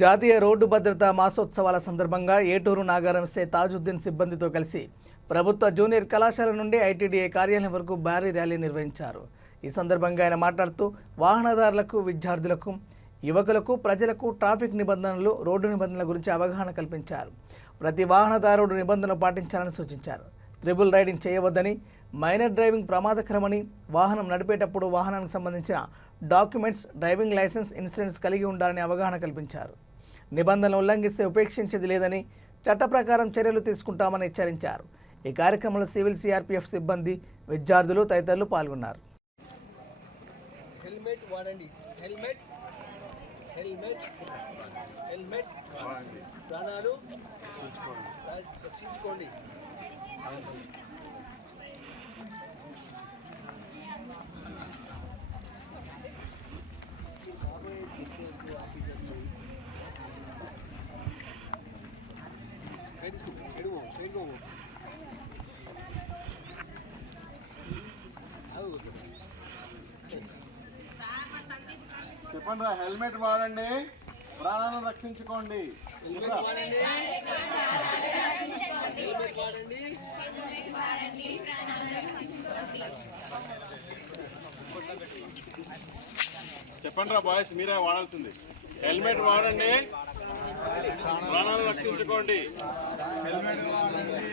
జాతీయ రోడ్డు భద్రతా మాసోత్సవాల సందర్భంగా ఏటూరు నాగారం ఎస్ఐ తాజుద్దీన్ సిబ్బందితో కలిసి ప్రభుత్వ జూనియర్ కళాశాల నుండి ఐటీడీఏ కార్యాలయం వరకు భారీ ర్యాలీ నిర్వహించారు. ఈ సందర్భంగా ఆయన మాట్లాడుతూ వాహనదారులకు, విద్యార్థులకు, యువకులకు, ప్రజలకు ట్రాఫిక్ నిబంధనలు, రోడ్డు నిబంధనల గురించి అవగాహన కల్పించారు. ప్రతి వాహనదారుడు నిబంధనలు పాటించాలని సూచించారు. ట్రిపుల్ రైడింగ్ చేయవద్దని, మైనర్ డ్రైవింగ్ ప్రమాదకరమని, వాహనం నడిపేటప్పుడు వాహనానికి సంబంధించిన డాక్యుమెంట్స్, డ్రైవింగ్ లైసెన్స్, ఇన్సూరెన్స్ కలిగి ఉండాలని అవగాహన కల్పించారు. నిబంధనలు ఉల్లంఘిస్తే ఉపేక్షించేది లేదని, చట్ట ప్రకారం చర్యలు తీసుకుంటామని హెచ్చరించారు. ఈ కార్యక్రమంలో సివిల్ సిఆర్పీఎఫ్ సిబ్బంది, విద్యార్థులు తదితరులు పాల్గొన్నారు. చెప్పండి, హెల్మెట్ వాడండి, ప్రాణాలను రక్షించుకోండి. చెప్పండి రా బాయ్స్, మీరే వాడాల్సింది. హెల్మెట్ వాడండి, ప్రాణాలను రక్షించుకోండి. హెల్మెట్ వాడండి.